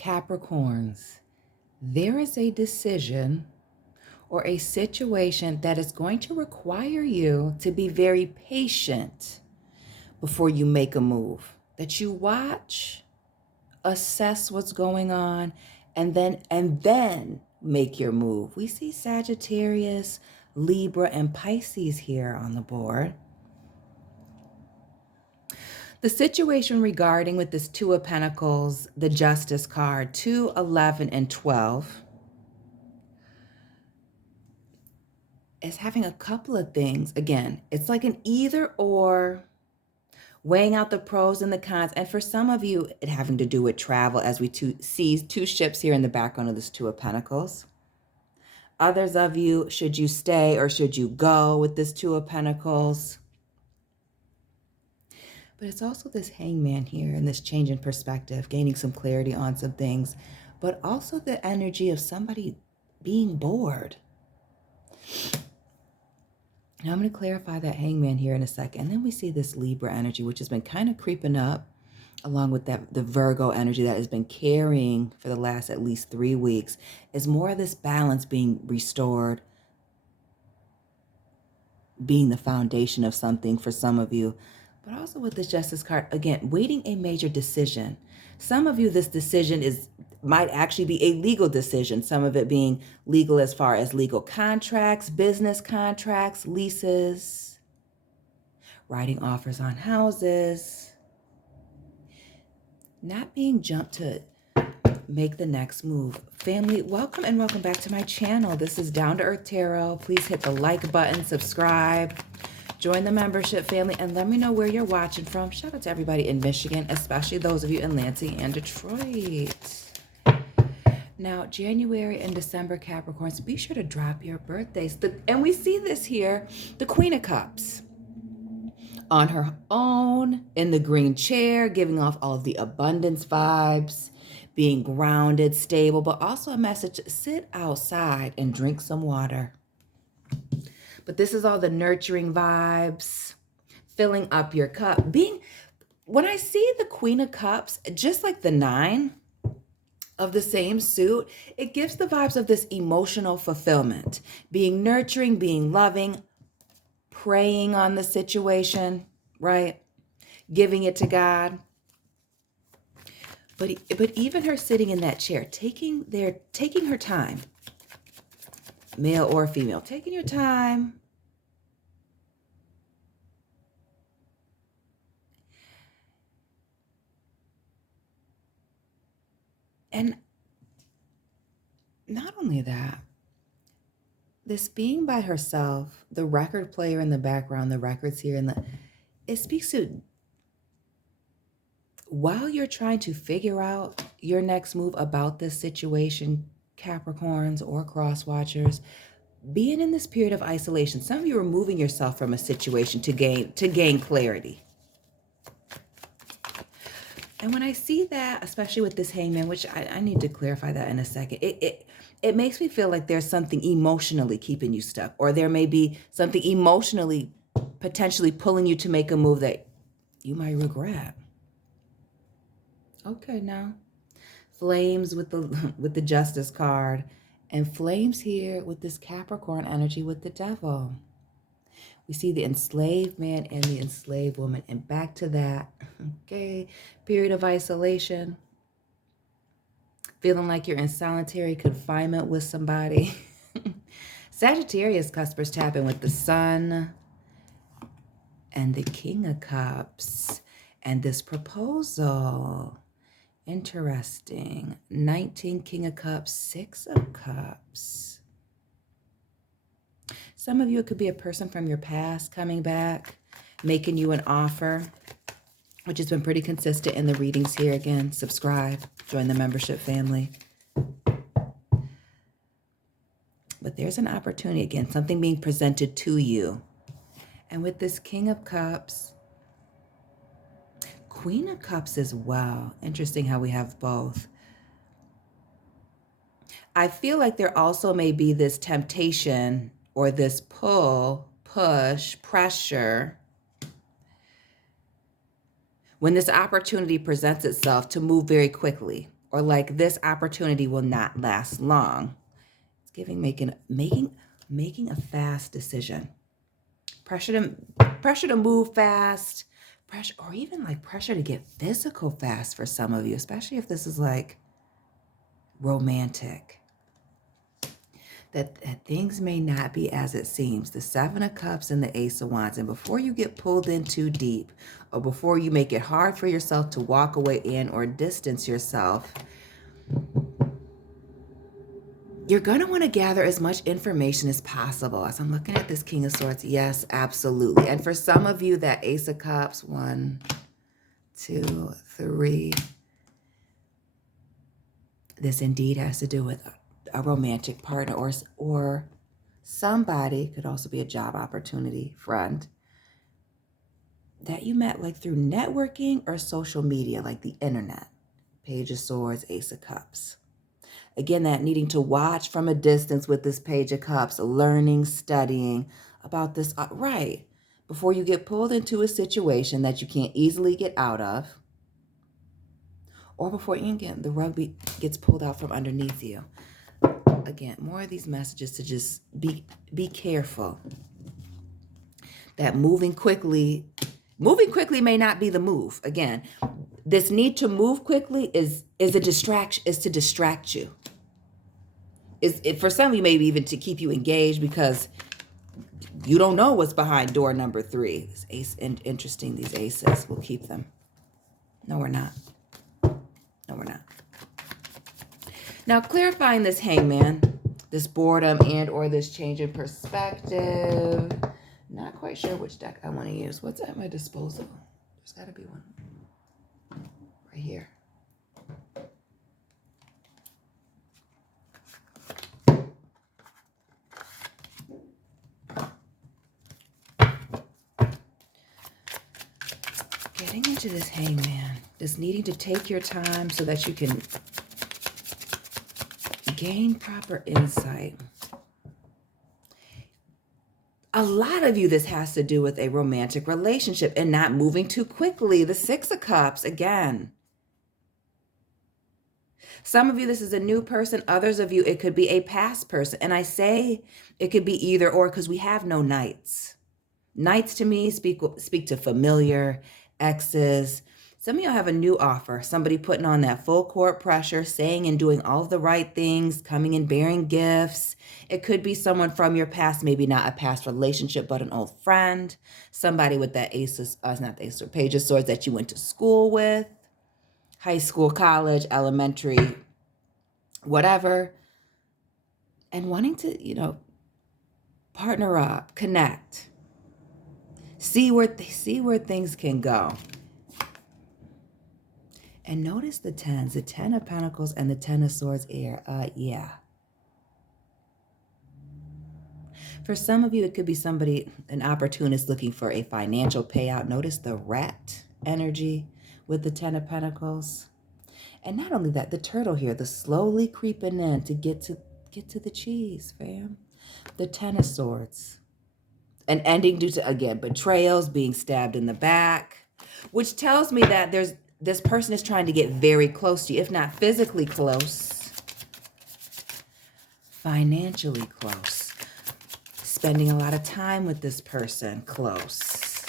Capricorns, there is a decision or a situation that is going to require you to be very patient before you make a move. That you watch, assess what's going on, and then make your move. We see Sagittarius, Libra, and Pisces here on the board. The situation regarding with this Two of Pentacles, the Justice card, 2, 11, and 12, is having a couple of things. Again, it's like an either or, weighing out the pros and the cons. And for some of you, it having to do with travel, as we see two ships here in the background of this Two of Pentacles. Others of you, should you stay or should you go with this Two of Pentacles? But it's also this Hangman here and this change in perspective, gaining some clarity on some things, but also the energy of somebody being bored. Now I'm going to clarify that Hangman here in a second. And then we see this Libra energy, which has been kind of creeping up along with the Virgo energy that has been carrying for the last at least 3 weeks, is more of this balance being restored, being the foundation of something for some of you. But also with this Justice card, again, waiting a major decision. Some of you, this decision might actually be a legal decision. Some of it being legal as far as legal contracts, business contracts, leases, writing offers on houses, not being jumped to make the next move. Family, welcome and welcome back to my channel. This is Down to Earth Tarot. Please hit the like button, subscribe, join the membership family, and let me know where you're watching from. Shout out to everybody in Michigan, especially those of you in Lansing and Detroit. Now, January and December Capricorns, be sure to drop your birthdays. And we see this here, the Queen of Cups. On her own, in the green chair, giving off all of the abundance vibes, being grounded, stable, but also a message, sit outside and drink some water. But this is all the nurturing vibes, filling up your cup. When I see the Queen of Cups, just like the 9 of the same suit, it gives the vibes of this emotional fulfillment, being nurturing, being loving, praying on the situation, right? Giving it to God. But even her sitting in that chair, taking her time, male or female, taking your time. And not only that, this being by herself, the record player in the background, the records here, it speaks to, while you're trying to figure out your next move about this situation, Capricorns or cross watchers, being in this period of isolation. Some of you are removing yourself from a situation to gain clarity. And when I see that, especially with this Hangman, which I need to clarify that in a second, it makes me feel like there's something emotionally keeping you stuck, or there may be something emotionally potentially pulling you to make a move that you might regret. Okay, now flames with the Justice card, and flames here with this Capricorn energy with the Devil. We see the enslaved man and the enslaved woman, and back to that, okay, period of isolation, feeling like you're in solitary confinement with somebody. Sagittarius cuspers tapping with the Sun and the King of Cups, and this proposal. Interesting. 19 King of Cups, 6 of Cups. Some of you, it could be a person from your past coming back, making you an offer, which has been pretty consistent in the readings here. Again, subscribe, join the membership family. But there's an opportunity, again, something being presented to you. And with this King of Cups, Queen of Cups as well. Interesting how we have both. I feel like there also may be this temptation or this pull, push, pressure when this opportunity presents itself to move very quickly. or like this opportunity will not last long. It's giving making a fast decision. Pressure to move fast, pressure, or even like pressure to get physical fast for some of you, especially if this is like romantic. That things may not be as it seems. The Seven of Cups and the Ace of Wands. And before you get pulled in too deep, or before you make it hard for yourself to walk away in or distance yourself, you're going to want to gather as much information as possible. As I'm looking at this King of Swords, yes, absolutely. And for some of you, that Ace of Cups, 1, 2, 3, this indeed has to do with a romantic partner, or somebody, could also be a job opportunity, friend, that you met like through networking or social media, like the internet. Page of Swords, Ace of Cups. Again, that needing to watch from a distance with this Page of Cups, learning, studying about this, right, before you get pulled into a situation that you can't easily get out of, or before the rug gets pulled out from underneath you. Again, more of these messages to just be careful. That moving quickly may not be the move. Again, this need to move quickly is a distraction, is to distract you. For some of you, maybe even to keep you engaged because you don't know what's behind door number 3. This ace, interesting, these aces, we'll keep them. No, we're not. No, we're not. Now, clarifying this Hangman, this boredom and or this change in perspective. Not quite sure which deck I want to use. What's at my disposal? There's got to be one right here. Getting into this Hangman, just needing to take your time so that you can gain proper insight. A lot of you, this has to do with a romantic relationship and not moving too quickly. The Six of Cups, again. Some of you, this is a new person. Others of you, it could be a past person. And I say it could be either or because we have no Knights. Knights to me speak to familiar, exes. Some of you have a new offer. Somebody putting on that full court pressure, saying and doing all of the right things, coming and bearing gifts. It could be someone from your past, maybe not a past relationship, but an old friend. Somebody with that Page of Swords that you went to school with, high school, college, elementary, whatever. And wanting to, partner up, connect, see where things can go. And notice the 10s, the 10 of Pentacles and the 10 of Swords air. Yeah. For some of you, it could be somebody, an opportunist looking for a financial payout. Notice the rat energy with the 10 of Pentacles. And not only that, the turtle here, the slowly creeping in to get to the cheese, fam. The 10 of Swords. An ending due to, again, betrayals, being stabbed in the back, which tells me that this person is trying to get very close to you, if not physically close, financially close, spending a lot of time with this person close,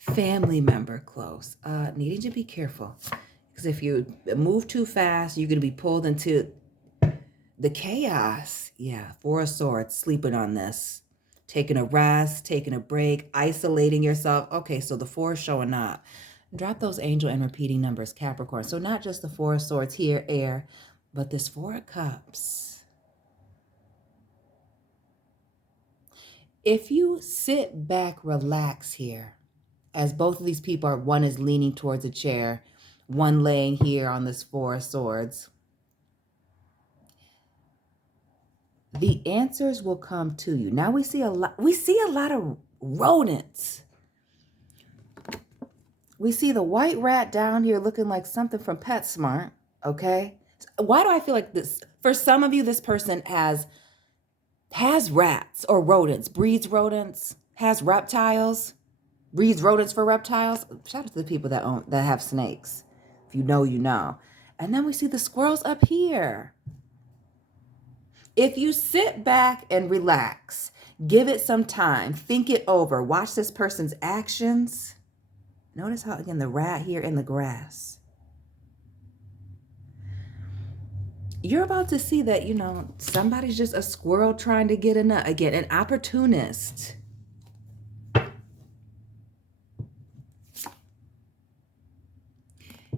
family member close, needing to be careful. Because if you move too fast, you're going to be pulled into the chaos. Yeah, 4 of Swords, sleeping on this. Taking a rest, taking a break, isolating yourself. Okay, so the 4 is showing up. Drop those angel and repeating numbers, Capricorn. So not just the 4 of Swords here, air, but this 4 of Cups. If you sit back, relax here, as both of these people are, one is leaning towards a chair, one laying here on this 4 of Swords, the answers will come to you. Now we see a lot of rodents. We see the white rat down here looking like something from PetSmart, okay? Why do I feel like this? For some of you, this person has rats or rodents, breeds rodents, has reptiles, breeds rodents for reptiles. Shout out to the people that have snakes. If you know, you know. And then we see the squirrels up here. If you sit back and relax, give it some time, think it over, watch this person's actions. Notice how, again, the rat here in the grass. You're about to see that, somebody's just a squirrel trying to get a nut. Again, an opportunist.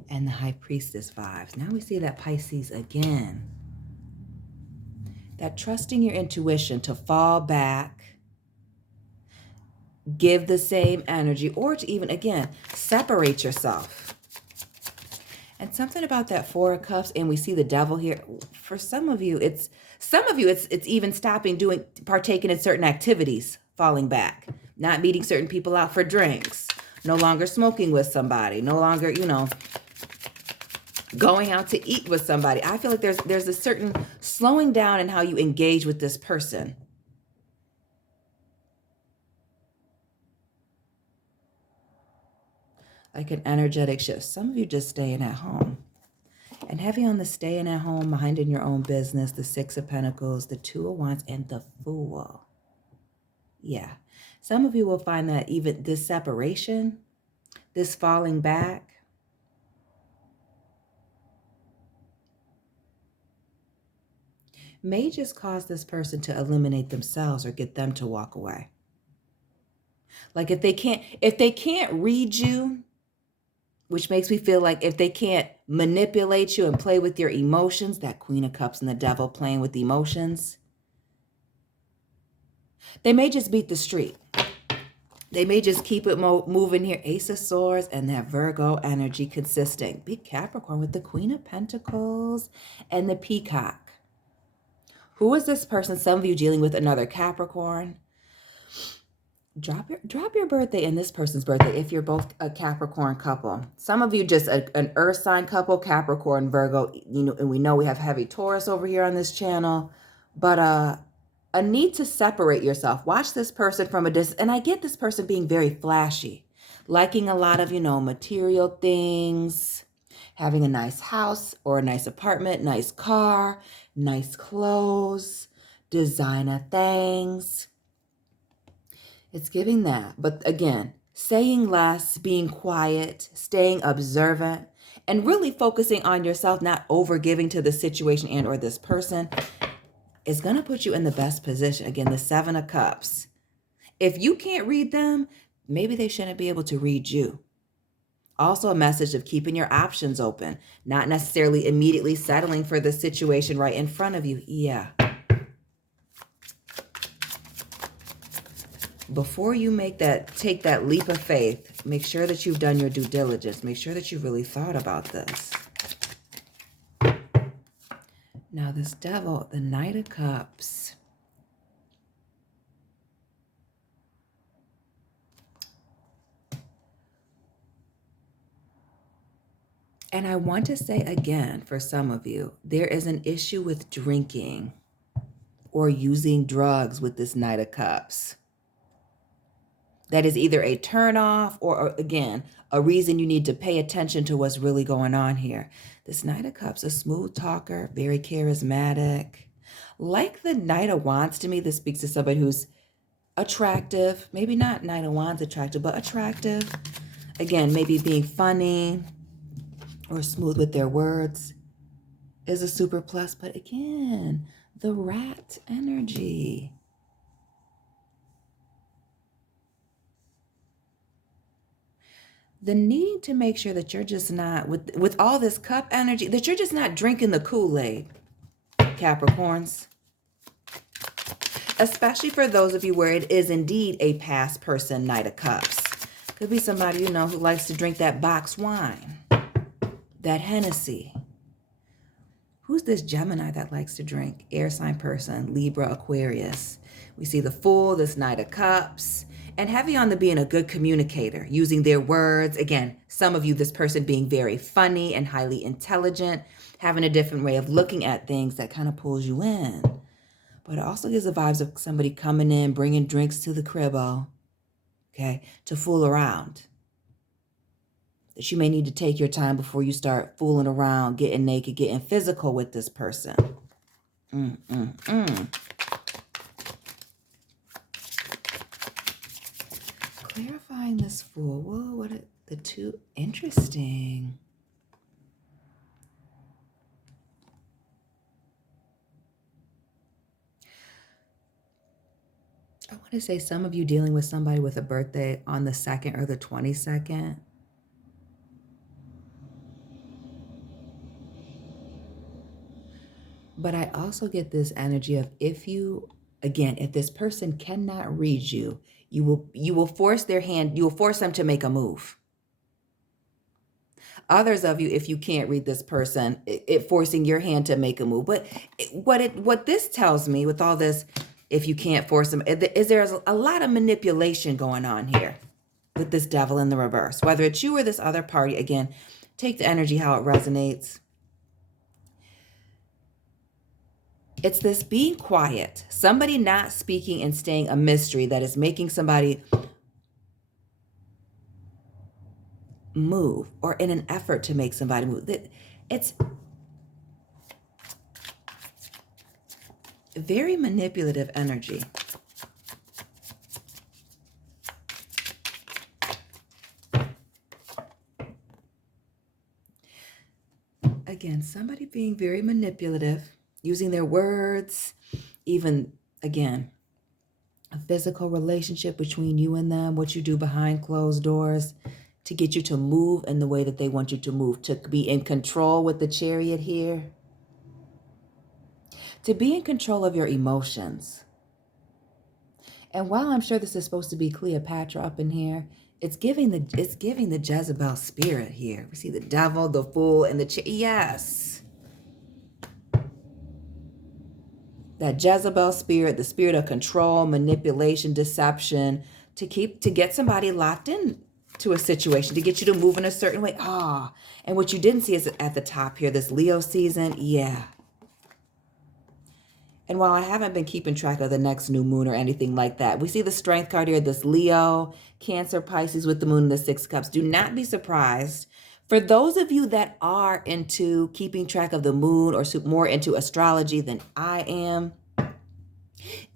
And the high priestess vibes. Now we see that Pisces again. That trusting your intuition to fall back, give the same energy, or to even, again, separate yourself. And something about that Four of Cups, and we see the devil here. For some of you, it's even stopping partaking in certain activities, falling back, not meeting certain people out for drinks, no longer smoking with somebody, no longer, going out to eat with somebody. I feel like there's a certain slowing down in how you engage with this person. Like an energetic shift. Some of you just staying at home. And heavy on the staying at home, minding your own business, the Six of Pentacles, the Two of Wands, and the Fool. Yeah. Some of you will find that even this separation, this falling back, may just cause this person to eliminate themselves or get them to walk away. Like if they can't read you, which makes me feel like if they can't manipulate you and play with your emotions, that Queen of Cups and the devil playing with emotions, they may just beat the street. They may just keep it moving here. Ace of Swords and that Virgo energy consisting. Big Capricorn with the Queen of Pentacles and the Peacock. Who is this person? Some of you dealing with another Capricorn. Drop your birthday and this person's birthday if you're both a Capricorn couple. Some of you just an earth sign couple, Capricorn, Virgo, and we know we have heavy Taurus over here on this channel, but a need to separate yourself. Watch this person from a distance. And I get this person being very flashy, liking a lot of, material things, having a nice house or a nice apartment, nice car, nice clothes, designer things. It's giving that. But again, saying less, being quiet, staying observant, and really focusing on yourself, not over giving to the situation and or this person, is going to put you in the best position. Again, the Seven of Cups. If you can't read them, maybe they shouldn't be able to read you. Also a message of keeping your options open, not necessarily immediately settling for the situation right in front of you. Yeah. Before you take that leap of faith, make sure that you've done your due diligence. Make sure that you really thought about this. Now this devil, the Knight of Cups. And I want to say again, for some of you, there is an issue with drinking or using drugs with this Knight of Cups. That is either a turnoff or, again, a reason you need to pay attention to what's really going on here. This Knight of Cups, a smooth talker, very charismatic. Like the Knight of Wands to me, this speaks to somebody who's attractive. Maybe not Knight of Wands attractive, but attractive. Again, maybe being funny or smooth with their words is a super plus. But again, the rat energy. The needing to make sure that you're just not, with all this cup energy, that you're just not drinking the Kool-Aid, Capricorns. Especially for those of you where it is indeed a past person Knight of Cups. Could be somebody who likes to drink that box wine, that Hennessy. Who's this Gemini that likes to drink? Air sign person, Libra, Aquarius. We see the Fool, this Knight of Cups. And heavy on the being a good communicator, using their words. Again, some of you, this person being very funny and highly intelligent, having a different way of looking at things that kind of pulls you in. But it also gives the vibes of somebody coming in, bringing drinks to the cribbo, okay, to fool around. that you may need to take your time before you start fooling around, getting naked, getting physical with this person. Clarifying this Fool. Whoa, what are the two? Interesting. I want to say some of you dealing with somebody with a birthday on the 2nd or the 22nd. But I also get this energy of if this person cannot read you, you will force their hand, you will force them to make a move. Others of you, if you can't read this person, it forcing your hand to make a move. But what this tells me with all this, if you can't force them, is there's a lot of manipulation going on here with this devil in the reverse. Whether it's you or this other party, again, take the energy how it resonates. It's this being quiet, somebody not speaking and staying a mystery that is making somebody move, or in an effort to make somebody move. It's very manipulative energy. Again, somebody being very manipulative, using their words, even, again, a physical relationship between you and them, what you do behind closed doors to get you to move in the way that they want you to move, to be in control with the Chariot here, to be in control of your emotions. And while I'm sure this is supposed to be Cleopatra up in here, it's giving the Jezebel spirit here. We see the devil, the Fool, and the yes. That Jezebel spirit, the spirit of control, manipulation, deception, to get somebody locked in to a situation, to get you to move in a certain way. And what you didn't see is at the top here, this Leo season. Yeah. And while I haven't been keeping track of the next new moon or anything like that, we see the Strength card here, this Leo, Cancer, Pisces with the moon and the 6 cups. Do not be surprised. For those of you that are into keeping track of the moon or more into astrology than I am,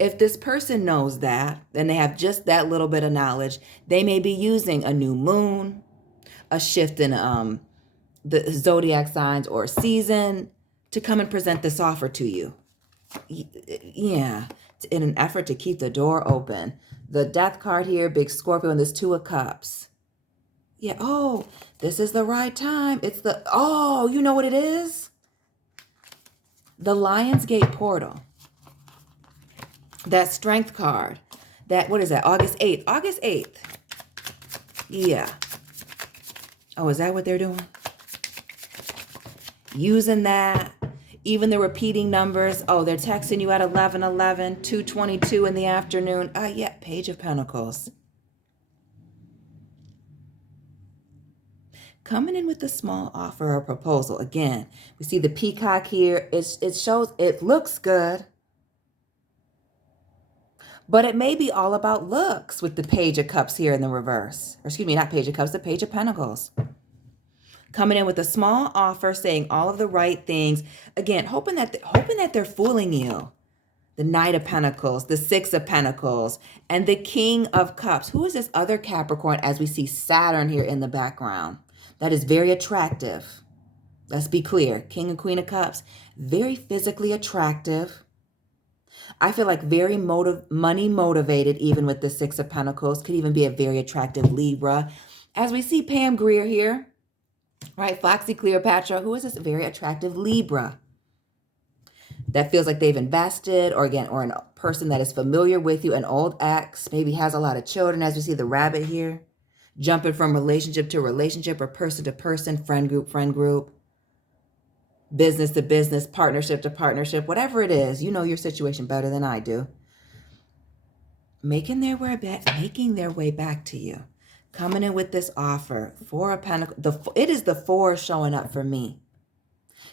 if this person knows that, then they have just that little bit of knowledge, they may be using a new moon, a shift in the zodiac signs or season to come and present this offer to you. Yeah, in an effort to keep the door open. The Death card here, big Scorpio, and this 2 of Cups. Yeah, this is the right time. It's you know what it is? The Lionsgate portal. That Strength card. What is that? August 8th. August 8th. Yeah. Is that what they're doing? Using that. Even the repeating numbers. They're texting you at 11:11, 2:22 in the afternoon. Yeah, Page of Pentacles. Coming in with a small offer or proposal. Again, we see the peacock here. It shows, it looks good. But it may be all about looks with the Page of Cups here in the reverse. Or excuse me, not Page of Cups, the Page of Pentacles. Coming in with a small offer, saying all of the right things. Again, hoping that they're fooling you. The Knight of Pentacles, the 6 of Pentacles, and the King of Cups. Who is this other Capricorn as we see Saturn here in the background? That is very attractive. Let's be clear. King and Queen of Cups, very physically attractive. I feel like very money motivated, even with the 6 of Pentacles. Could even be a very attractive Libra. As we see Pam Grier here, right? Foxy Cleopatra, who is this very attractive Libra? That feels like they've invested, or a person that is familiar with you, an old ex, maybe has a lot of children, as we see the rabbit here. Jumping from relationship to relationship or person to person, friend group, business to business, partnership to partnership, whatever it is, you know your situation better than I do. Making their way back to you. Coming in with this offer. 4 of Pentacles. It is the 4 showing up for me.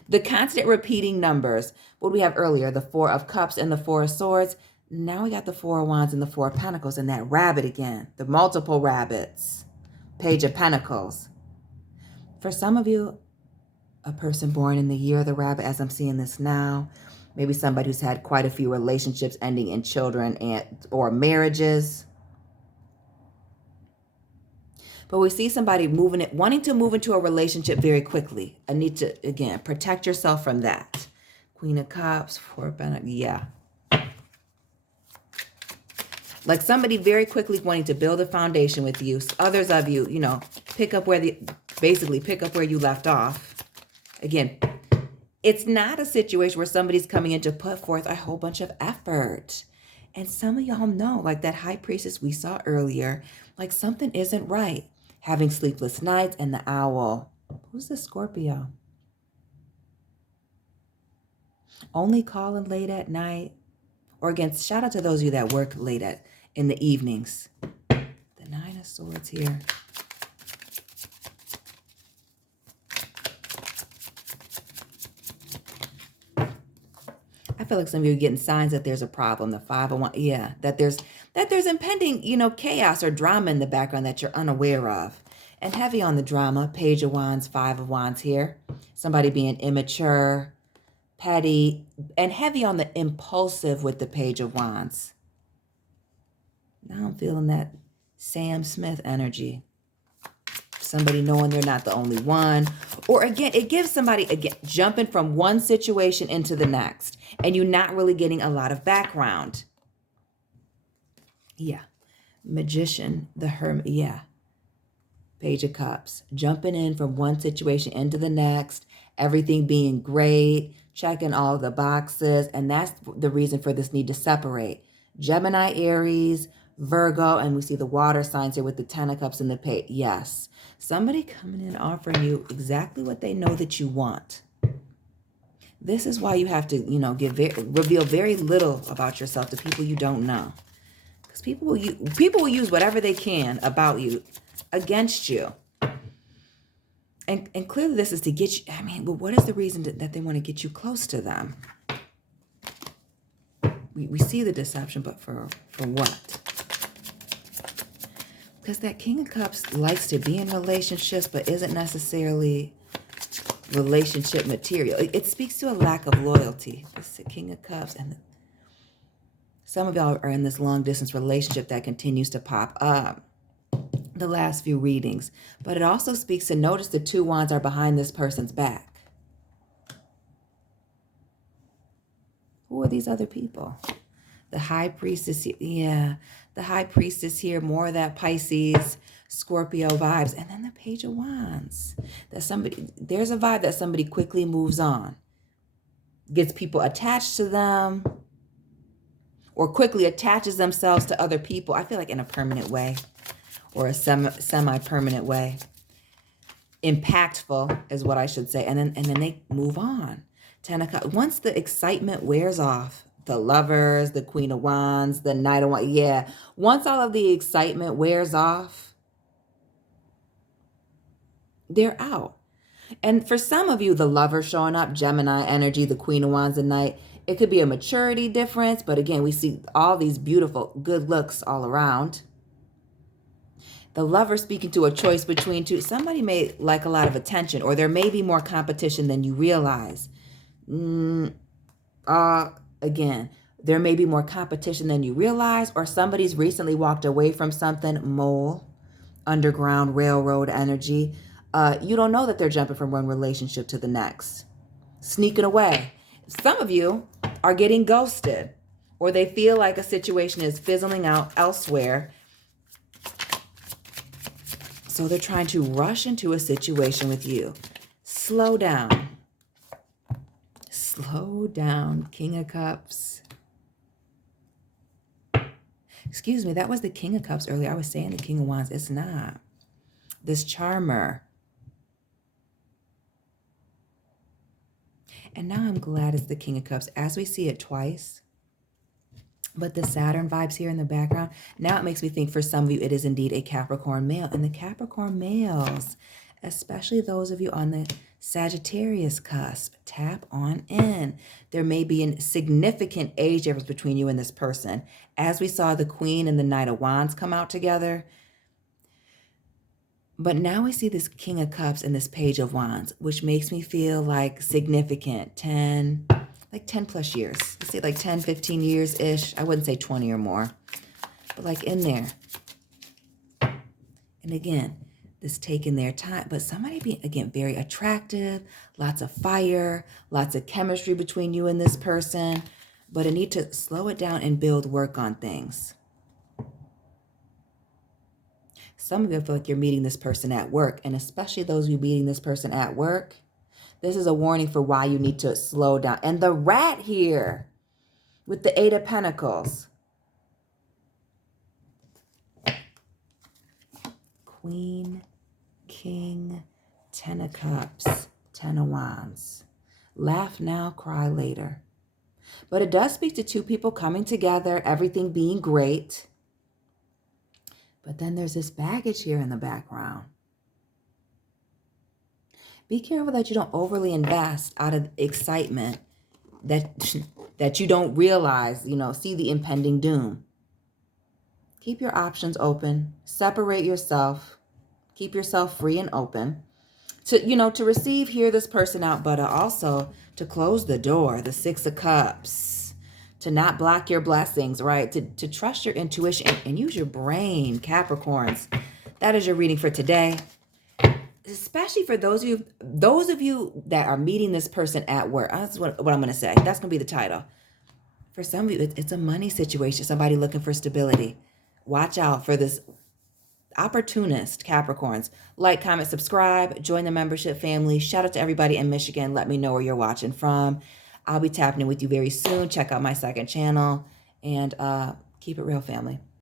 The constant repeating numbers. What we have earlier, the 4 of Cups and the 4 of Swords. Now we got the 4 of Wands and the 4 of Pentacles and that rabbit again. The multiple rabbits. Page of Pentacles. For some of you, a person born in the year of the rabbit, as I'm seeing this now, maybe somebody who's had quite a few relationships ending in children or marriages. But we see somebody wanting to move into a relationship very quickly. I need to, again, protect yourself from that. Queen of Cups, Four of Pentacles, yeah. Like somebody very quickly wanting to build a foundation with you. Others of you, pick up where you left off. Again, it's not a situation where somebody's coming in to put forth a whole bunch of effort. And some of y'all know, like that high priestess we saw earlier, like something isn't right. Having sleepless nights and the owl. Who's the Scorpio? Only calling late at night. Or again, shout out to those of you that work late in the evenings. The Nine of Swords here. I feel like some of you are getting signs that there's a problem. The Five of Wands, yeah, that there's impending, chaos or drama in the background that you're unaware of. And heavy on the drama, Page of Wands, Five of Wands here. Somebody being immature, petty, and heavy on the impulsive with the Page of Wands. Now I'm feeling that Sam Smith energy. Somebody knowing they're not the only one. Or again, it gives somebody, jumping from one situation into the next. And you're not really getting a lot of background. Yeah. Magician, the Hermit, yeah. Page of Cups. Jumping in from one situation into the next. Everything being great. Checking all the boxes. And that's the reason for this need to separate. Gemini, Aries, Virgo, and we see the water signs here with the Ten of Cups and the Page. Yes. Somebody coming in offering you exactly what they know that you want. This is why you have to, reveal very little about yourself to people you don't know. Because people will use whatever they can about you against you. And clearly this is to get you, but what is the reason that they want to get you close to them? We see the deception, but for what? Because that King of Cups likes to be in relationships, but isn't necessarily relationship material. It speaks to a lack of loyalty. It's the King of Cups. And some of y'all are in this long distance relationship that continues to pop up the last few readings. But it also speaks to notice the two wands are behind this person's back. Who are these other people? The High Priestess, yeah. The High Priestess here, more of that Pisces, Scorpio vibes. And then the Page of Wands. There's a vibe that somebody quickly moves on. Gets people attached to them. Or quickly attaches themselves to other people. I feel like in a permanent way. Or a semi-permanent way. Impactful is what I should say. And then they move on. Ten of Cups. Once the excitement wears off, the Lovers, the Queen of Wands, the Knight of Wands. Yeah. Once all of the excitement wears off, they're out. And for some of you, the Lover showing up, Gemini energy, the Queen of Wands, the Knight, it could be a maturity difference. But again, we see all these beautiful, good looks all around. The Lover speaking to a choice between two. Somebody may like a lot of attention, or there may be more competition than you realize. Again, there may be more competition than you realize, or somebody's recently walked away from something, mole, underground railroad energy. You don't know that they're jumping from one relationship to the next, sneaking away. Some of you are getting ghosted, or they feel like a situation is fizzling out elsewhere. So they're trying to rush into a situation with you. Slow down. Slow down, King of Cups. Excuse me, that was the King of Cups earlier. I was saying the King of Wands. It's not. This Charmer. And now I'm glad it's the King of Cups. As we see it twice, but the Saturn vibes here in the background, now it makes me think for some of you, it is indeed a Capricorn male. And the Capricorn males, especially those of you on the Sagittarius cusp, tap on in. There may be a significant age difference between you and this person. As we saw the Queen and the Knight of Wands come out together, But now we see this King of Cups and this Page of Wands, which makes me feel like significant, 10 plus years. Let's say like 10, 15 years-ish. I wouldn't say 20 or more, but like in there. And again, this taking their time, but somebody being, again, very attractive, lots of fire, lots of chemistry between you and this person, but a need to slow it down and build work on things. Some of you feel like you're meeting this person at work, and especially those of you meeting this person at work, this is a warning for why you need to slow down. And the rat here with the Eight of Pentacles. Queen, King, Ten of Cups, Ten of Wands. Laugh now, cry later. But it does speak to two people coming together, everything being great. But then there's this baggage here in the background. Be careful that you don't overly invest out of excitement, that you don't realize, see the impending doom. Keep your options open. Separate yourself. Keep yourself free and open. To receive, hear this person out, but also to close the door, the Six of Cups. To not block your blessings, right? To trust your intuition and use your brain, Capricorns. That is your reading for today. Especially for those of you that are meeting this person at work. That's what I'm going to say. That's going to be the title. For some of you, it's a money situation. Somebody looking for stability. Watch out for this opportunist, Capricorns. Like, comment, subscribe, join the membership family. Shout out to everybody in Michigan. Let me know where you're watching from. I'll be tapping in with you very soon. Check out my second channel and keep it real, family.